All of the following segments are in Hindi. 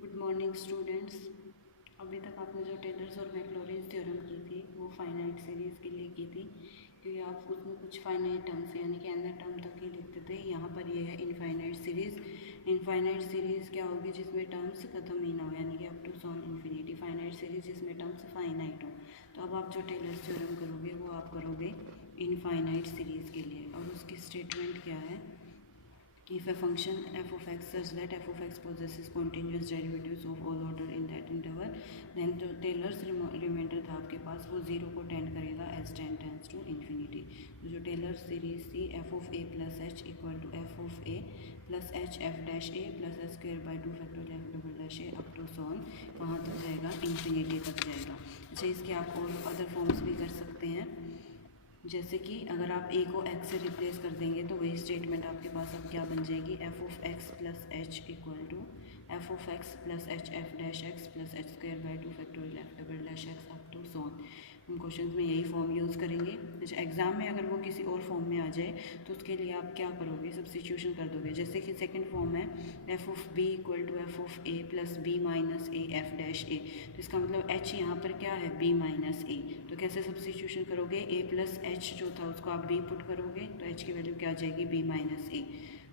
Good morning students. अभी तक आपने जो टेलर्स और मैक्लॉरिन थ्योरम की थी वो फाइनाइट सीरीज़ के लिए की थी, क्योंकि आप उसमें कुछ फाइनाइट टर्म्स यानी कि एन टर्म तक ही लिखते थे। यहाँ पर ये है इनफाइनाइट सीरीज़। इनफाइनाइट सीरीज़ क्या होगी? जिसमें टर्म्स खत्म ही ना हो, यानी कि up to so on infinity. Finite series जिसमें टर्म्स फाइनाइट हो। तो अब आप जो टेलर्स थ्योरम करोगे वो आप करोगे इनफाइनाइट सीरीज़ के लिए, और उसकी स्टेटमेंट क्या है? If a function f of x such that f of x possesses continuous derivatives of all order in that interval, then जो टेलर्स रिमाइंडर था आपके पास वो जीरो को टेंड करेगा as ten tends to infinity. तो जो टेलर सीरीज थी f of a plus H equal to f of a plus H F dash A plus H square by two factorial F double dash A up to so on कहाँ तक जाएगा? इन्फिनिटी तक जाएगा। अच्छा, इसके आप और अदर फॉर्म्स भी कर सकते हैं, जैसे कि अगर आप ए को एक्स से रिप्लेस कर देंगे तो वही स्टेटमेंट आपके पास अब क्या बन जाएगी? F of X plus H equal to F of X plus H F dash X plus H square by two factorial F double dash X up to so on. हम क्वेश्चन में यही फॉर्म यूज़ करेंगे। अच्छा, एग्जाम में अगर वो किसी और फॉर्म में आ जाए तो उसके लिए आप क्या करोगे? सब्स्टिट्यूशन कर दोगे। जैसे कि सेकंड फॉर्म है F of B equal to F of A plus B minus A F dash A. तो इसका मतलब एच यहाँ पर क्या है? B minus A. तो कैसे सब्स्टिट्यूशन करोगे? ए प्लस एच जो था उसको आप बी पुट करोगे तो एच की वैल्यू क्या आ जाएगी? बी माइनस ए,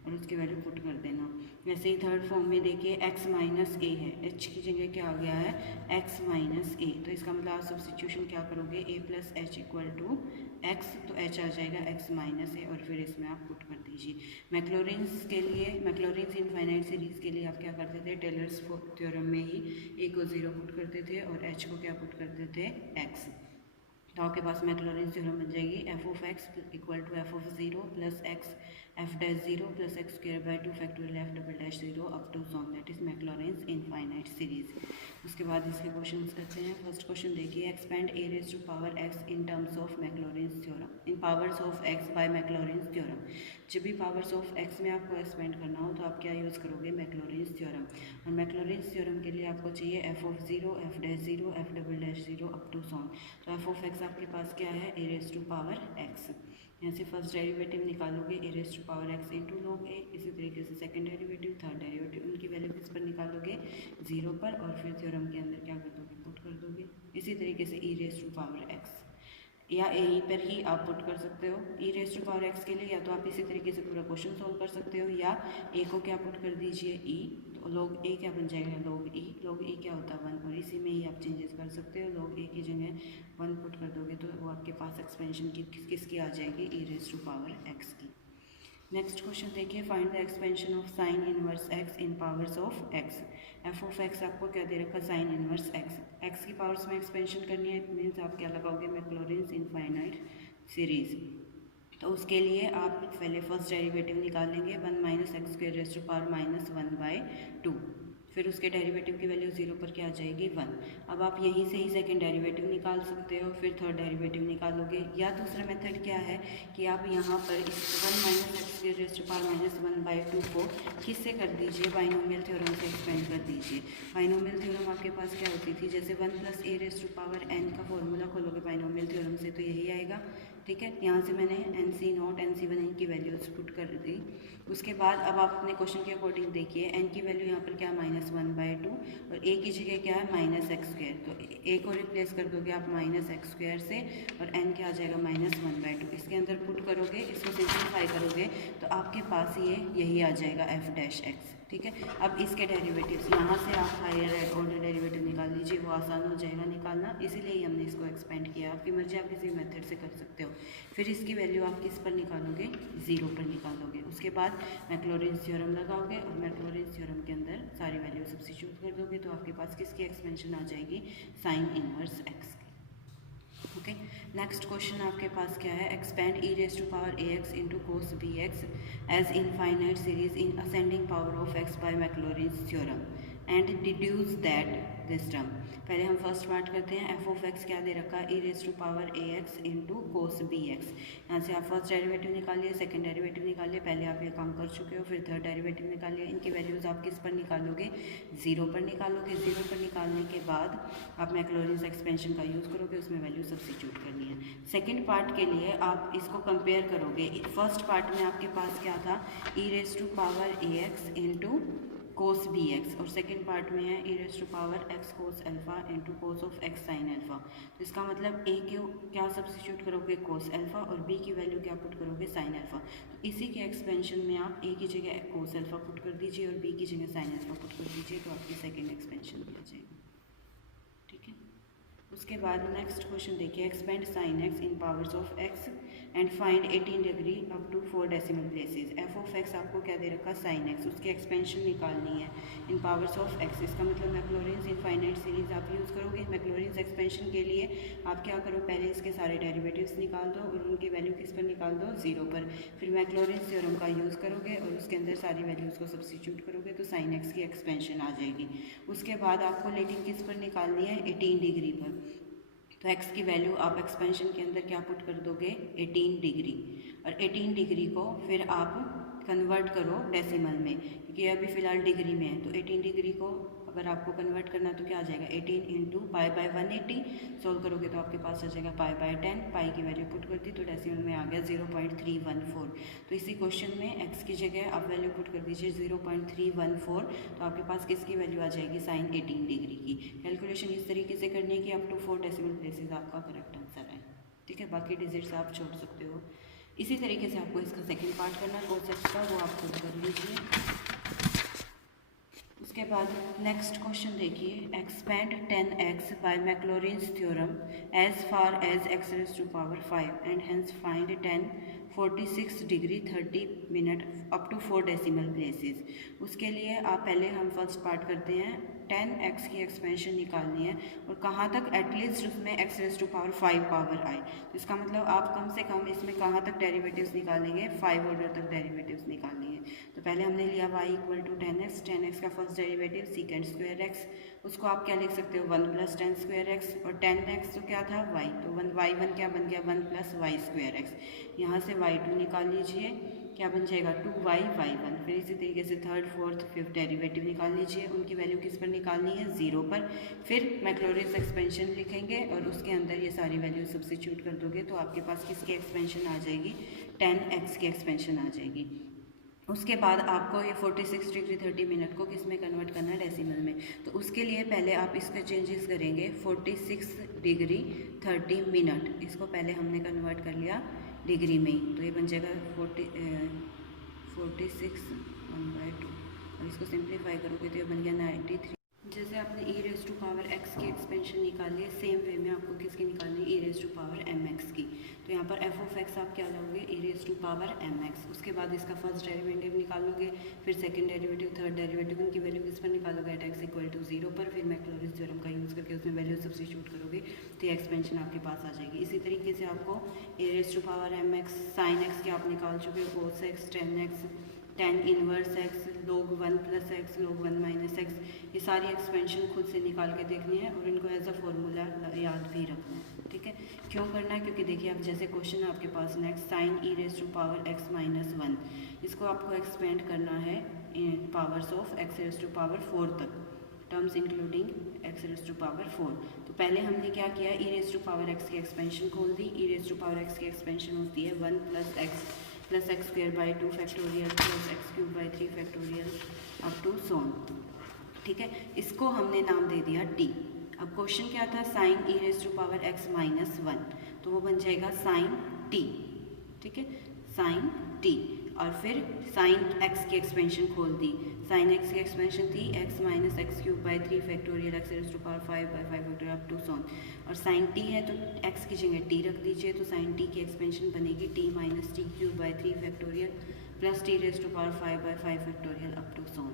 और उसकी वैल्यू पुट कर देना। वैसे ही थर्ड फॉर्म में देखिए एक्स माइनस ए है, एच की जगह क्या आ गया है? X minus A. तो इसका मतलब आप सब्स्टिट्यूशन क्या करोगे? A plus H equal to X, तो एच आ जाएगा एक्स माइनस ए, और फिर इसमें आप पुट कर दीजिए। मैक्लॉरिन्स के लिए, मैक्लॉरिन्स इनफाइनाइट सीरीज़ के लिए आप क्या करते थे? टेलर्स थ्योरम में ही ए को ज़ीरो पुट करते थे और एच को क्या पुट करते थे? एक्स। तो आपके पास मैक्लॉरिन थ्योरम बन जाएगी F of X equal to F of zero plus X F dash zero plus X square by two factorial F double dash zero up to so on, that is Maclaurin's infinite series. उसके बाद इसके क्वेश्चंस करते हैं। फर्स्ट क्वेश्चन देखिए, expand A raise to power X in terms of Maclaurin's theorem in powers of X by Maclaurin's theorem. जब भी पावर्स ऑफ एक्स में आपको एक्सपेंड करना हो तो आप क्या यूज़ करोगे? Maclaurin's theorem. और मैक्लॉरिन्स थ्योरम के लिए आपको चाहिए F of zero F dash zero F double dash zero up to so on. तो एफ ऑफ एक्स आपके पास क्या है? A raise to power X. यहाँ से फर्स्ट डेरिवेटिव निकालोगे A raise to power X into log A. इसी तरीके से सेकंड डेरिवेटिव, थर्ड डेरिवेटिव, उनकी वैल्यू किस पर निकालोगे? जीरो पर, और फिर थ्योरम के अंदर क्या कर दोगे? पुट कर दोगे। इसी तरीके से ई रेज टू पावर एक्स या यहीं पर ही आप पुट कर सकते हो। ई रेज टू पावर एक्स के लिए या तो आप इसी तरीके से पूरा क्वेश्चन सॉल्व कर सकते हो, या ए को क्या पुट कर दीजिए? ई, तो लॉग ए क्या बन जाएगा? लॉग ई। लॉग ई क्या होता है? वन, और इसी में ही आप चेंजेस कर सकते हो। लॉग ए की जगह वन पुट कर दोगे तो वो आपके पास एक्सपेंशन की किसकी आ जाएगी? E raise to power X की। नेक्स्ट क्वेश्चन देखिए, find the expansion of sine inverse X in powers of X. F of X आपको क्या दे रखा? Sine inverse X. एक्स की पावर्स में एक्सपेंशन करनी है, इट मीन्स आप क्या लगाओगे? Maclaurin's infinite series. तो उसके लिए आप पहले फर्स्ट डेरिवेटिव निकालेंगे, one minus X square raise to power minus one by two. फिर उसके डेरिवेटिव की वैल्यू जीरो पर क्या आ जाएगी? वन। अब आप यहीं से ही सेकंड डेरिवेटिव निकाल सकते हो, फिर थर्ड डेरिवेटिव निकालोगे, या दूसरा मेथड क्या है कि आप यहाँ पर इस one minus X square raise to power minus one by two को किससे कर दीजिए? बाइनोमियल थ्योरम से एक्सपेंड कर दीजिए। बाइनोमियल थ्योरम आपके पास क्या होती थी? जैसे one plus A raise to power N का फॉर्मूला खोलोगे बाइनोमियल थ्योरम से तो यही आएगा। ठीक है, यहाँ से मैंने N C not N C one की वैल्यूज पुट कर दी। उसके बाद अब आप अपने क्वेश्चन के अकॉर्डिंग देखिए, एन की वैल्यू यहाँ पर क्या? माइनस वन बाई टू, और ए की जगह क्या है? Minus X square. तो ए को रिप्लेस कर दोगे आप माइनस एक्स स्क्वायर से, और एन क्या आ जाएगा? Minus one by to. इसके अंदर पुट करोगे, इसको सिंप्लीफाई करोगे तो आपके पास ये यही आ जाएगा एफ डैश एक्स। ठीक है, अब इसके डेरिवेटिव्स यहाँ से आप हायर ऑर्डर डेरिवेटिव निकाल लीजिए, वो आसान हो जाएगा निकालना, इसीलिए ही हमने इसको एक्सपेंड किया। आपकी मर्जी, आप किसी मेथड से कर सकते हो। फिर इसकी वैल्यू आप किस पर निकालोगे? ज़ीरो पर निकालोगे। उसके बाद मैक्लॉरिन्स थ्योरम लगाओगे, और मैक्लॉरिन्स थ्योरम के अंदर सारी वैल्यू सब्स्टिट्यूट कर दोगे तो आपके पास किसकी एक्सपेंशन आ जाएगी? साइन इनवर्स एक्स की। ओके, नेक्स्ट क्वेश्चन आपके पास क्या है? Expand E raise to power A X into cos B X as infinite series in ascending power of X by Maclaurin's theorem and deduce that this term. पहले हम फर्स्ट पार्ट करते हैं। एफ ऑफ एक्स क्या दे रखा है? E raise to power A X into cos B X. यहाँ से आप फर्स्ट डेरिवेटिव निकालिए, सेकंड डेरिवेटिव निकालिए, पहले आप ये काम कर चुके हो। फिर थर्ड डेरिवेटिव निकालिए, इनकी वैल्यूज़ आप किस पर निकालोगे? ज़ीरो पर निकालोगे। ज़ीरो पर निकालने के बाद आप मैक्लॉरिन्स एक्सपेंशन का यूज़ करोगे, उसमें वैल्यू सब्स्टिट्यूट करनी है। सेकेंड पार्ट के लिए आप इसको कंपेयर करोगे। फर्स्ट पार्ट में आपके पास क्या था? E raise to power A X into cos B X, और सेकंड पार्ट में है E raise to power X cos alpha into cos of X sine alpha. तो इसका मतलब ए के क्या सब्सिट्यूट करोगे, कोस अल्फा, और बी की वैल्यू क्या पुट करोगे, साइन अल्फा। तो इसी के एक्सपेंशन में आप ए की जगह कोस अल्फा पुट कर दीजिए और बी की जगह साइन अल्फा पुट कर दीजिए, तो आपकी सेकेंड एक्सपेंशन भी आ जाएगी। ठीक है, उसके बाद नेक्स्ट क्वेश्चन देखिए, expand sine X in powers of X and find 18 degree up to 4 decimal places. F of X आपको क्या दे रखा, साइन एक्स, उसकी एक्सपेंशन निकालनी है इन पावर्स ऑफ एक्स। इसका मतलब मैक्लॉरिन्स इनफाइनाइट सीरीज आप यूज़ करोगे। मैक्लॉरिन्स एक्सपेंशन के लिए आप क्या करो, पहले इसके सारे डेरिवेटिव्स निकाल दो और उनकी वैल्यू किस पर निकाल दो, 0 पर। फिर मैक्लॉरिन्स थ्योरम का यूज़ करोगे और उसके अंदर सारी वैल्यूज़ को सब्स्टिट्यूट करोगे तो साइन एक्स की एक्सपेंशन आ जाएगी। उसके बाद आपको लेकिन किस पर निकालनी है, 18 डिग्री पर। तो x की वैल्यू आप एक्सपेंशन के अंदर क्या पुट कर दोगे, 18 डिग्री, और 18 डिग्री को फिर आप कन्वर्ट करो डेसिमल में, क्योंकि अभी फ़िलहाल डिग्री में है। तो 18 डिग्री को अगर आपको कन्वर्ट करना तो क्या आ जाएगा, 18 इंटू पाई बाय 180। सोल्व करोगे तो आपके पास आ जाएगा पाई बाय 10। पाई की वैल्यू पुट कर दी तो डेसिमल में आ गया 0.314। तो इसी क्वेश्चन में x की जगह आप वैल्यू पुट कर दीजिए 0.314, तो आपके पास किसकी वैल्यू आ जाएगी, साइन 18 डिग्री की। कैलकुलेशन इस तरीके से करनी है कि अप टू 4 डेसिमल प्लेसेस आपका करेक्ट आंसर है। ठीक है, बाकी डिजिट्स आप छोड़ सकते हो। इसी तरीके से आपको इसका सेकेंड पार्ट करना है कोस एक्स का, वो आप खुद कर लीजिए। उसके बाद नेक्स्ट क्वेश्चन देखिए, expand 10x by Maclaurin's theorem as far as x raise to power 5 and hence find 10 46 degree 30 minute up to 4 decimal places. उसके लिए आप पहले हम फर्स्ट पार्ट करते हैं, 10x की एक्सपेंशन निकालनी है और कहाँ तक एटलीस्ट उसमें x raise to power 5 power आए। तो इसका मतलब आप कम से कम इसमें कहाँ तक डेरिवेटिव्स निकालेंगे, 5 ऑर्डर तक डेरिवेटिव्स निकालेंगे। तो पहले हमने लिया y equal to 10x, 10x का first derivative secant square x, उसको आप क्या लिख सकते हो 1 प्लस 10 स्क्वायर x, और 10x तो क्या था y, तो 1y1 क्या बन गया 1 प्लस वाई स्क्वायर x। यहाँ से y2 निकाल लीजिए, क्या बन जाएगा 2y1। फिर इसी तरीके से थर्ड फोर्थ फिफ्थ डेरिवेटिव निकाल लीजिए, उनकी वैल्यू किस पर निकालनी है, 0 पर। फिर मैक्लॉरिन्स एक्सपेंशन लिखेंगे और उसके अंदर ये सारी वैल्यू सब्स्टिट्यूट कर दोगे तो आपके पास किसकी एक्सपेंशन आ जाएगी, 10x की एक्सपेंशन आ जाएगी। उसके बाद आपको ये 46 डिग्री 30 मिनट को किस में कन्वर्ट करना है, डेसिमल में। तो उसके लिए पहले आप इसके चेंजेस करेंगे, 46 डिग्री 30 मिनट, इसको पहले हमने कन्वर्ट कर लिया डिग्री में ही, तो ये बन जाएगा 46 1/2, और इसको सिंप्लीफाई करोगे तो ये बन गया 93। जैसे आपने E raise to power X की एक्सपेंशन निकाली है, सेम वे में आपको किसकी निकालनी है, E raise to power M X की। तो यहाँ पर एफ ऑफ एक्स आप क्या लोगे, E raise to power M X. उसके बाद इसका फर्स्ट डेरिवेटिव निकालोगे, फिर सेकंड डेरिवेटिव, थर्ड डेरिवेटिव, उनकी वैल्यू किस पर निकालोगे, एट एक्स इक्वल टू 0 पर। फिर मैक्लॉरिन्स थ्योरम का यूज़ करके उसमें वैल्यू सब्स्टिट्यूट करोगे तो ये एक्सपेंशन आपके पास आ जाएगी। इसी तरीके से आपको E raise to power M X, sine X के आप निकाल चुके हो, cos X, tan X, tan inverse X, log 1 plus X, log 1 minus X, ये सारी एक्सपेंशन खुद से निकाल के देखनी है और इनको एज अ फॉर्मूला याद भी रखना है। ठीक है, क्यों करना है, क्योंकि देखिए अब जैसे क्वेश्चन है आपके पास next, sine E raise to power X minus 1, इसको आपको एक्सपेंड करना है powers of X raise to power 4 तक, terms including X raise to power 4। तो पहले हमने क्या किया, E raise to power X की एक्सपेंशन खोल दी। E raise to power X की एक्सपेंशन होती है 1 plus X square by 2 factorial plus X cube by 3 factorial up to सोन। ठीक है, इसको हमने नाम दे दिया टी। अब क्वेश्चन क्या था, sine E raise to power X minus 1, तो वो बन जाएगा साइन टी। ठीक है, साइन टी, और फिर साइन एक्स की एक्सपेंशन खोल दी। साइन एक्स की एक्सपेंशन थी X minus X cube by 3 factorial X raise to power 5 by 5 factorial up to so on. और साइन टी है तो एक्स की जगह टी रख दीजिए, तो साइन टी की एक्सपेंशन बनेगी T minus T cube by 3 factorial plus T raise to power 5 by 5 factorial up to so on.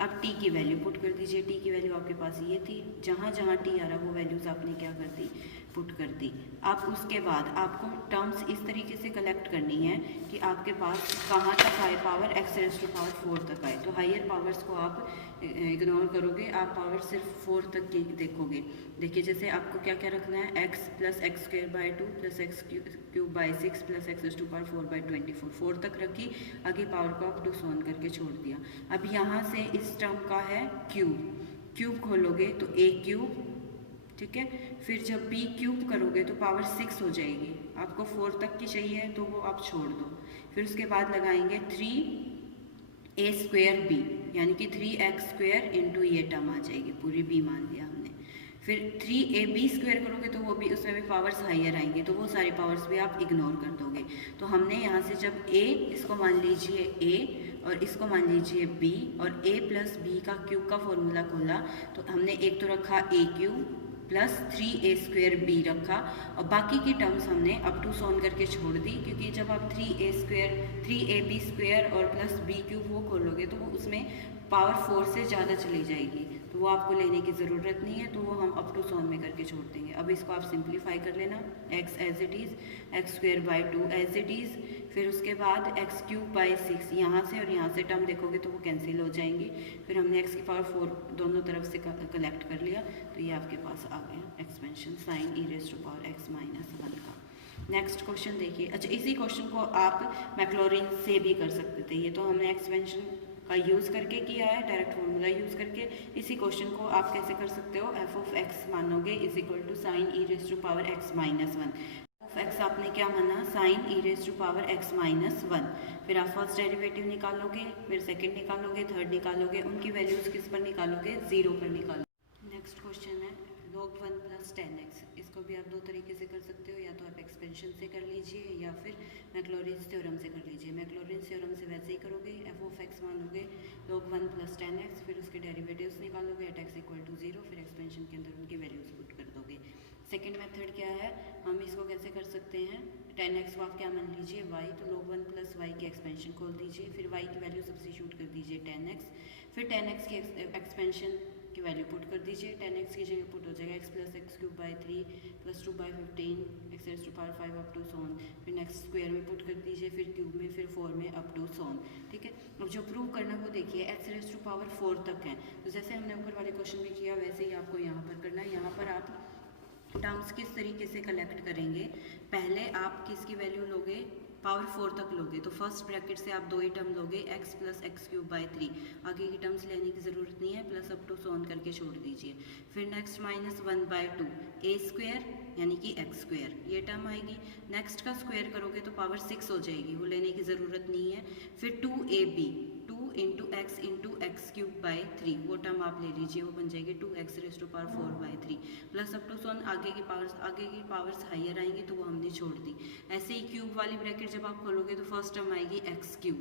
अब टी की वैल्यू पुट कर दीजिए। टी की वैल्यू आपके पास ये थी, जहाँ जहाँ टी आ रहा वो वैल्यूज़ आपने क्या कर दी, पुट कर दी। अब उसके बाद आपको टर्म्स इस तरीके से कलेक्ट करनी है कि आपके पास कहाँ तक आए, power X raise to power 4 तक आए। तो हायर पावर्स को आप इग्नोर करोगे, आप पावर सिर्फ 4 तक की देखोगे। देखिए जैसे आपको क्या क्या रखना है, X plus X square by 2 plus X cube by 6 plus X raise to power 4 by 24, 4 तक रखी, आगे पावर को आप 2 सोन करके छोड़ दिया। अब यहाँ से इस टर्म का है क्यूब, क्यूब खोलोगे तो ए क्यूब, ठीक है, फिर जब बी क्यूब करोगे तो पावर 6 हो जाएगी। आपको 4 तक की चाहिए तो वो आप छोड़ दो। फिर उसके बाद लगाएंगे 3 ए स्क्वायर बी, यानी कि 3x² इंटू ये टर्म आ जाएगी, पूरी b मान लिया हमने। फिर 3ab² करोगे तो वो भी, उसमें भी पावर्स हाइयर आएंगे, तो वो सारी पावर्स भी आप इग्नोर कर दोगे। तो हमने यहाँ से जब a, इसको मान लीजिए a और इसको मान लीजिए b, और a प्लस b का क्यूब का फॉर्मूला खोला, तो हमने एक तो रखा a³ प्लस 3a² b रखा, और बाकी की टर्म्स हमने अप टू सोन करके छोड़ दी, क्योंकि जब आप 3ab² और प्लस b³ वो खोलोगे तो वो उसमें पावर 4 से ज़्यादा चली जाएगी, तो वो आपको लेने की ज़रूरत नहीं है, तो वो हम अप टू सोन में करके छोड़ देंगे। अब इसको आप सिंप्लीफाई कर लेना, x as it is, x²/2 as it is, फिर उसके बाद x³/6 यहाँ से और यहाँ से टर्म देखोगे तो वो कैंसिल हो जाएंगी। फिर हमने x की पावर 4 दोनों तरफ से कलेक्ट कर लिया, तो ये आपके पास आ गया एक्सपेंशन साइन e⁻x−1 का। नेक्स्ट क्वेश्चन देखिए। अच्छा, इसी क्वेश्चन को आप मैक्लॉरिन से भी कर सकते थे, ये तो हमने एक्सपेंशन का यूज़ करके किया है, डायरेक्ट फॉर्मूला यूज़ करके। इसी क्वेश्चन को आप कैसे कर सकते हो, f(x) मानोगे is equal to sign e⁻x−1। f(x) आपने क्या माना, साइन e⁻x−1। फिर आप फर्स्ट डेरिवेटिव निकालोगे, फिर सेकंड निकालोगे, थर्ड निकालोगे, उनकी वैल्यूज़ किस पर निकालोगे, 0 पर निकालोगे। नेक्स्ट क्वेश्चन है log 1 + 10x। इसको भी आप दो तरीके से कर सकते हो, या तो आप एक्सपेंशन से कर लीजिए या फिर मैक्लॉरिन्स थ्योरम से कर लीजिए। मैक्लॉरिन्स थ्योरम से वैसे ही करोगे, f(x) मानोगे log 1 + 10x, फिर उसके डेरिवेटिव्स निकालोगे at x = 0, फिर एक्सपेंशन के अंदर उनकी वैल्यूज पुट कर दोगे। सेकेंड मेथड क्या है, हम इसको कैसे कर सकते हैं, 10x को आप क्या मान लीजिए y, तो log 1 + y की एक्सपेंशन खोल दीजिए, फिर y की वैल्यू सब्स्टिट्यूट कर दीजिए 10x, फिर 10x की एक्सपेंशन की वैल्यू पुट कर दीजिए। 10x की जगह पुट हो जाएगा x + x³/3 + 2/15 x⁻5 up to सोन, फिर नेक्स्ट स्क्वायर में पुट कर दीजिए, फिर क्यूब में, फिर 4 में अप टू सोन। ठीक है, अब जो प्रूव करना वो देखिए x⁻4 तक है, तो जैसे हमने ऊपर वाले क्वेश्चन में किया वैसे ही आपको यहाँ पर करना है। यहाँ पर आप टर्म्स किस तरीके से कलेक्ट करेंगे, पहले आप किसकी वैल्यू लोगे, पावर 4 तक लोगे, तो फर्स्ट ब्रैकेट से आप दो ही टर्म लोगे, x + x³/3, आगे की टर्म्स लेने की ज़रूरत नहीं है, प्लस अप टू सोन करके छोड़ दीजिए। फिर नेक्स्ट -1/2 a² यानी कि x², ये टर्म आएगी। नेक्स्ट का स्क्वायर करोगे तो पावर 6 हो जाएगी, वो लेने की ज़रूरत नहीं है। फिर 2ab 2 × x × x³/3, वो टर्म आप ले लीजिए, वो बन जाएगी 2x⁻4/3, प्लस अप टू सोन, आगे की पावर्स हाइयर आएंगी तो वो हमने छोड़ दी। ऐसे ही क्यूब वाली ब्रैकेट जब आप खोलोगे तो फर्स्ट टर्म आएगी x³,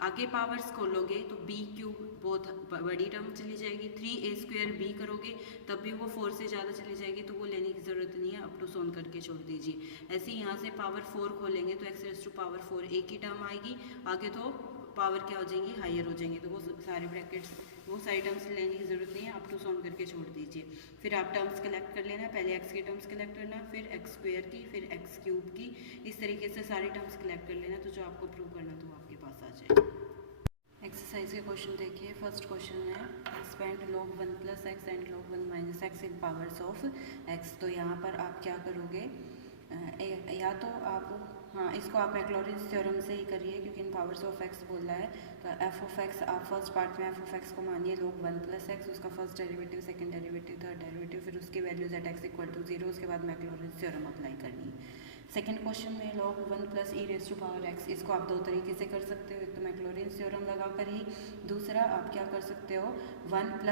आगे पावर्स खोलोगे तो b³ बहुत बड़ी टर्म चली जाएगी। 3a² b करोगे तब भी वो 4 से ज़्यादा चली जाएगी, तो वो लेने की ज़रूरत नहीं है, अप टू सोन करके छोड़ दीजिए। ऐसे ही यहाँ से पावर 4 खोलेंगे तो x⁻4 एक ही टर्म आएगी, आगे तो पावर क्या हो जाएंगी, हाइयर हो जाएंगे, तो वो सारे ब्रैकेट्स, वो सारी टर्म्स लेने की ज़रूरत नहीं है, अप टू सोन करके छोड़ दीजिए। फिर आप टर्म्स कलेक्ट कर लेना, पहले x की टर्म्स कलेक्ट करना, फिर x² की, फिर x³ की, इस तरीके से सारी टर्म्स कलेक्ट कर लेना, तो जो आपको प्रूव करना तो आपके पास आ जाए। एक्सरसाइज के क्वेश्चन देखिए। फर्स्ट क्वेश्चन है expand log 1 + x and log 1 - x in powers of x। तो यहाँ पर आप क्या करोगे, या तो आप, हाँ, इसको आप मैक्लॉरिन्स थ्योरम से ही करिए, क्योंकि इन पावर्स ऑफ x बोला है। तो f(x) आप फर्स्ट पार्ट में f(x) को मानिए log 1 + x, उसका first derivative, second derivative, third derivative, फिर उसकी वैल्यूज at x = 0, उसके बाद मैक्लॉरिन्स थ्योरम अप्लाई करनी है। सेकेंड क्वेश्चन में log 1 + e⁻x, इसको आप दो तरीके से कर सकते हो, एक तो मैक्लॉरिन्स थ्योरम लगाकर ही, दूसरा आप क्या कर सकते हो, 1 +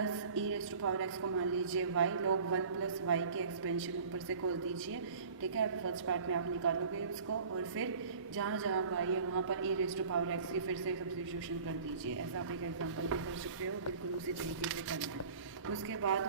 e⁻x को मान लीजिए y, log 1 + y की एक्सपेंशन ऊपर से खोल दीजिए। ठीक है, फर्स्ट पार्ट में आप निकालोगे उसको, और फिर जहाँ जहाँ y है वहाँ पर e⁻x की फिर से सब्स्टिट्यूशन कर दीजिए। ऐसा आप एक एग्जाम्पल भी कर सकते हो, बिल्कुल उसी तरीके से करना है। उसके बाद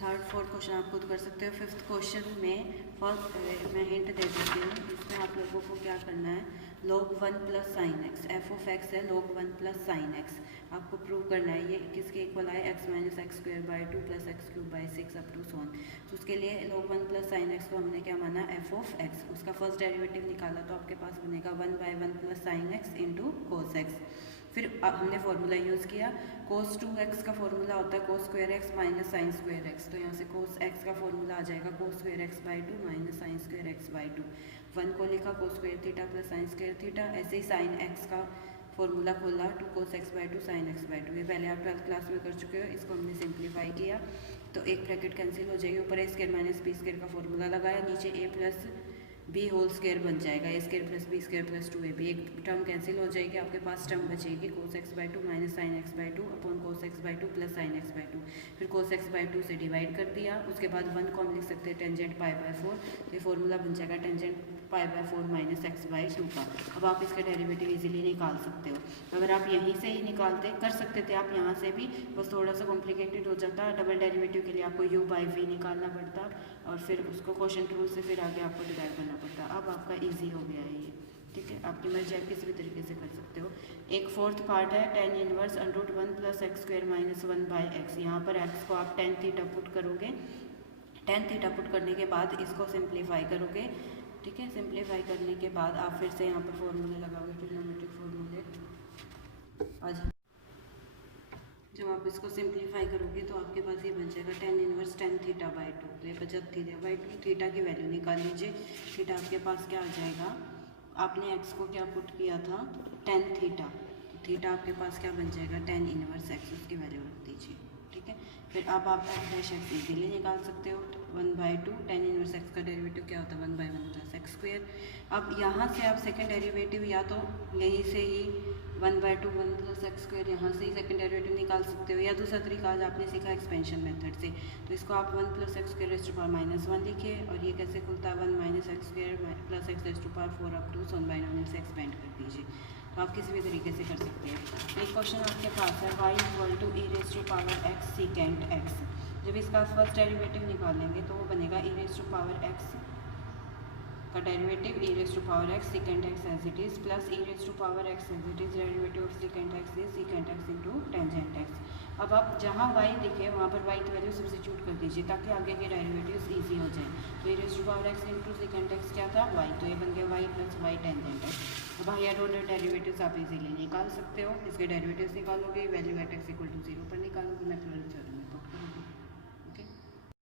थर्ड फोर्थ क्वेश्चन आप खुद कर सकते हो। फिफ्थ क्वेश्चन में फर्स्ट मैं हिंट दे देती हूँ, इसमें आप लोगों को क्या करना है, log 1 + sin x, f(x) है log 1 + sin x, आपको प्रूव करना है ये किसके इक्वल आए, x - x²/2 + x³/6 up to सोन। तो उसके लिए log 1 + sin x को हमने क्या माना, f(x), उसका फर्स्ट डेरिवेटिव निकाला तो आपके पास बनेगा 1/1 + sin x × cos x। फिर हमने फॉर्मूला यूज़ किया, cos 2x का फॉर्मूला होता है cos² x - sin²x, तो यहाँ से cos x का फॉर्मूला आ जाएगा cos² x/2 - sin² x/2। 1 को लिखा cos² θ + sin²θ, ऐसे ही sin x का फॉर्मूला खोला 2 cos x/2 sin x/2। ये पहले आप 12th क्लास में कर चुके हो, इसको हमने सिंप्लीफाई किया तो एक ब्रैकेट कैंसिल हो जाएगी, ऊपर a² - b² का फॉर्मूला लगाया, नीचे a + बी होल स्क्वायर बन जाएगा, A square plus B square plus 2ab। एक टर्म कैंसिल हो जाएगी, आपके पास टर्म बचेगी cos x/2 minus sine x/2 upon cos x/2 plus sine x/2। फिर cos x/2 से डिवाइड कर दिया, उसके बाद 1 को हम लिख सकते हैं टेंजेंट π/4, तो ये फॉर्मूला बन जाएगा टेंजेंट π/4 माइनस x/2 का। अब आप इसका डेरिवेटिव इजीली निकाल सकते हो। अगर आप यहीं से ही निकालते कर सकते थे आप यहाँ से भी, बस थोड़ा सा कॉम्प्लिकेटेड हो जाता। डबल डेरिवेटिव के लिए आपको u/v निकालना पड़ता और फिर उसको क्वोशिएंट रूल से फिर आगे आपको डिवाइड करना पड़ता। अब आपका इजी हो गया है ये, ठीक है। आपकी मर्जी, आप किसी भी तरीके से कर सकते हो। एक फोर्थ पार्ट है tan इनवर्स √1 + x² - 1/x। यहाँ पर x को आप tan थीटा पुट करोगे, tan थीटा पुट करने के बाद इसको सिंप्लीफाई करोगे, ठीक है। सिंप्लीफाई करने के बाद आप फिर से यहाँ पर फॉर्मूले लगाओगे, ट्रिग्नोमेट्रिक फॉर्मूले। आज जब आप इसको सिंप्लीफाई करोगे तो आपके पास ये बन जाएगा tan इनवर्स tan θ/2। तो ये बचत θ/2, थीटा की वैल्यू निकाल लीजिए। थीटा आपके पास क्या आ जाएगा, आपने x को क्या पुट किया था tan थीटा, तो थीटा आपके पास क्या बन जाएगा tan इनवर्स x, उसकी वैल्यू रख दीजिए, ठीक है। फिर अब आप f' इजीली निकाल सकते हो। 1/2 tan इनवर्स x का डेरिवेटिव क्या होता है 1/1 + x²। अब यहाँ से आप सेकंड डेरिवेटिव या तो यहीं से ही 1/2 1 + x² यहाँ से ही सेकंड डेरिवेटिव निकाल सकते हो, या दूसरा तरीका आज आपने सीखा एक्सपेंशन मेथड से। तो इसको आप 1 + x² - 1 लिखिए, और ये कैसे खुलता है 1 - x² + x⁴ अप टू 1/9 से एक्सपेंड कर दीजिए। तो आप किसी भी तरीके से कर सकते हैं। एक क्वेश्चन आपके पास है y = e⁻x secant x। जब इसका फर्स्ट डेरिवेटिव निकालेंगे तो वो बनेगा e⁻x का derivative e⁻x secant x as it is plus e⁻x as it is derivative of secant x is secant x into tangent x। अब आप जहाँ y लिखे वहाँ पर y की वैल्यू सब्स्टिट्यूट कर दीजिए ताकि आगे के डेरिवेटिव्स इजी हो जाए। तो e⁻x इंटू secant x क्या था y, तो ये बन गया y + y टेंजेंट x। अब हायर ऑर्डर डेरिवेटिव्स आप इजीली निकाल सकते हो। इसके डेरिवेटिव्स निकालोगे, वैल्यू एट x = 0 पर निकाल